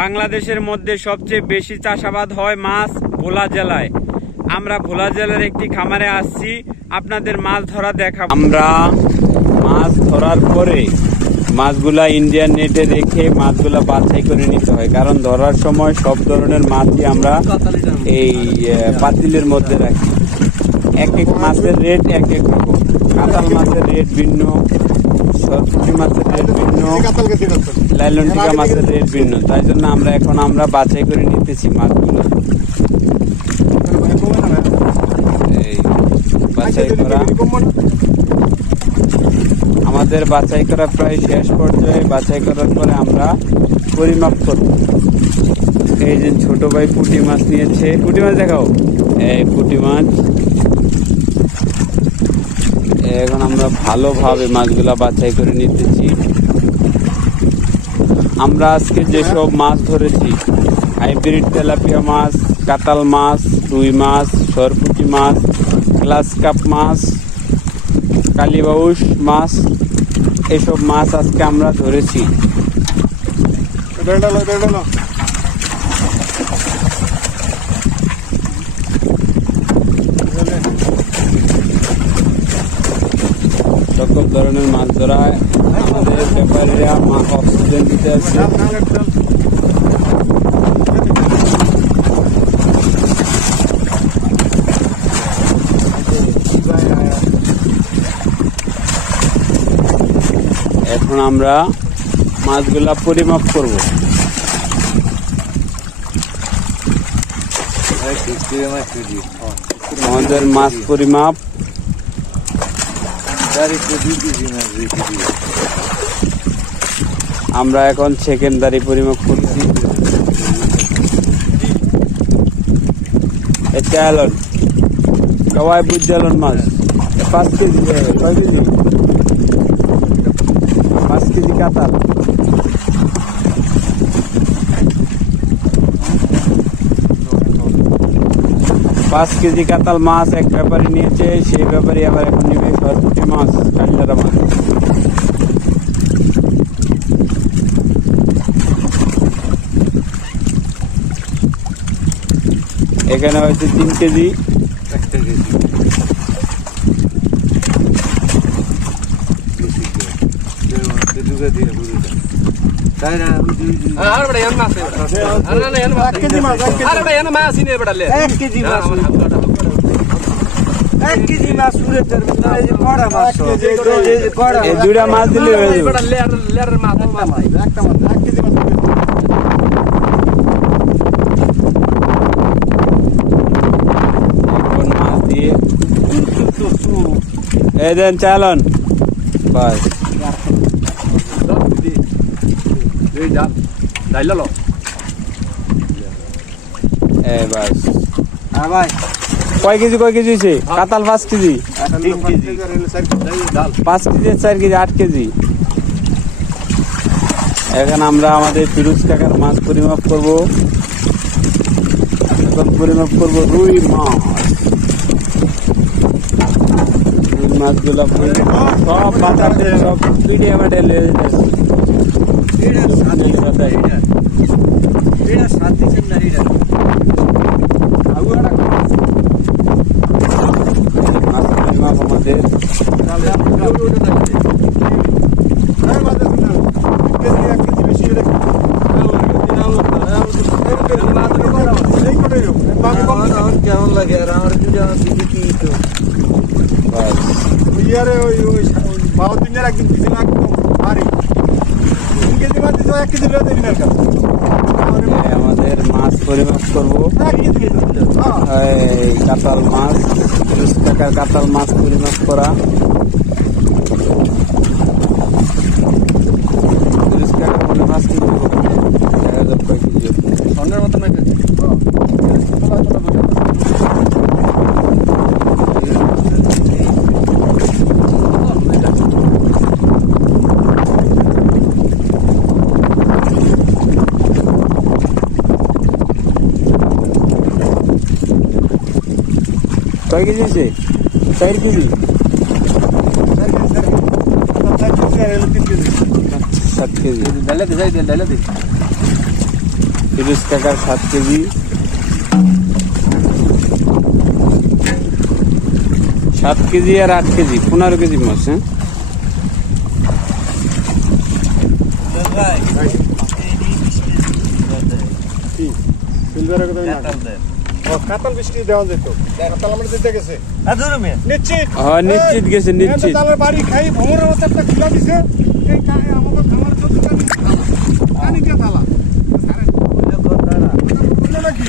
বাংলাদেশের মধ্যে সবচেয়ে বেশি চাষাবাদ হয় মাছ ভোলা জেলায়। আমরা ভোলা জেলার একটি খামারে আসছি, আপনাদের মাছ ধরা দেখাবো। আমরা মাছ ধরার পরে মাছগুলা ইন্ডিয়ান নেটে রেখে মাছগুলা বাছাই করে নিতে হয়, কারণ ধরার সময় সব ধরনের মাছই আমরা এই পাতিলের মধ্যে রাখি। এক এক মাছের রেট এক এক রকম। কাতাল মাছের রেট ভিন্ন, সরপুঁটি মাছের রেট ভিন্ন, লাইলনটিকা মাছের রেট ভিন্ন। তাই জন্য আমরা বাছাই করে নিতেছি মাছগুলো। এই বাছাই করা, আমাদের বাছাই করা প্রায় শেষ পর্যায়ে। বাছাই করার পরে আমরা পরিমাপ করব। এই যে ছোট ভাই পুঁটি মাছ নিয়েছে, পুঁটি মাছ দেখাও। এই পুঁটি মাছ। এখন আমরা ভালোভাবে মাছগুলা বাছাই করে নিতেছি। আমরা আজকে যেসব মাছ ধরেছি, হাইব্রিড তেলাপিয়া মাছ, কাতাল মাছ, রুই মাছ, সরপুঁটি মাছ, গ্লাস কাপ মাছ, কালীবাউস মাছ, এসব মাছ আজকে আমরা ধরেছি। সকল ধরনের মাছ ধরায় আমাদের ব্যাপারীরা অক্সিজেন দিতে আছে। এখন আমরা মাছগুলা পরিমাপ করব। আমাদের মাছ পরিমাপ আমরা এখন সেকেন্ডারি পরিমাপ করছি। চালন কবাই বুঝালন মাছ 5 কেজি, 5 কেজি কাতাল। পাঁচ কেজি কাতাল মাছ এক ব্যাপারী নিয়েছে, সেই ব্যাপারী আবার এখন নিবে সরপুঁটি মাছ, কালিদারা মাছ। এখানে হয়তো 3 কেজি, 1 কেজি। দুটা মাছ দিলে মাছ দিয়ে এই দেন চালন বাস। কয় কেজি হয়েছে কাতাল? 5 কেজি, 5 কেজি, 4 কেজি, 8 কেজি। এখন আমরা আমাদের ফিরোজ কাকার মাছ পরিমাপ করব। এখন পরিমাপ করব রুই মাছ। রুই মাছগুলো সব বাতাতে সব পিঠে মাঠে লেগে যাচ্ছে। কেমন লাগে আর আমার কি তো ইয়ারে ওই বাবা দিনের একদিন দিন একদম ভারী 3 কেজি মাছ দিছো, 1 কেজি লতে দিনের কাছে। আমাদের মাছ পরিমাপ করব। এই কাতাল মাছ, 30 টাকার কাতাল মাছ পরিমাপ করা। 30 টাকা করে মাছ কিনবো, 1000 টাকা কেজি। অন্যের মতো না কেজি। কয় কেজি হয়েছে? 4 কেজি, 7 কেজি। ডালে দে, ডালে দে। ফিরোজ কাকার 7 কেজি, 7 কেজি আর 8 কেজি 15 কেজি মাছ। হ্যাঁ কাতাল বৃষ্টি দেওয়া যেত, কাতাল আমরা দিতে গেছে নিশ্চিত, হ্যাঁ নিশ্চিত গেছে, নিশ্চিত। বাড়ি খাই ভ্রমণের অবস্থা একটা খোলা দিছে, এই আমাদের খামার পানি দিয়ে তালা নাকি